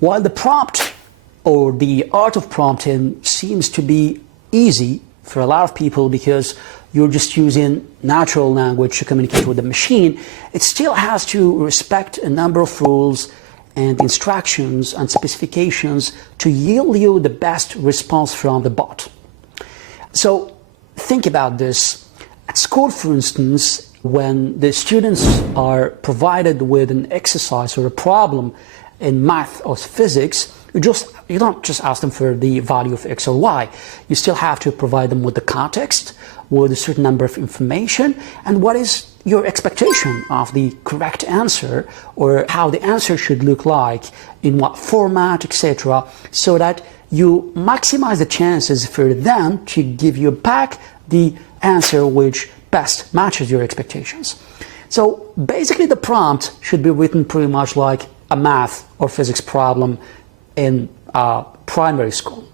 While the prompt or the art of prompting seems to be easy for a lot of people because you're just using natural language to communicate with the machine, it still has to respect a number of rules and instructions and specifications to yield you the best response from the bot. So think about this. At school, for instance, when the students are provided with an exercise or a problem in math or physics, you don't just ask them for the value of x or y. You still have to provide them with the context, with a certain number of information, and what is your expectation of the correct answer, or how the answer should look like, in what format, etc., so that you maximize the chances for them to give you back the answer which best matches your expectations. So basically the prompt should be written pretty much like a math or physics problem in primary school.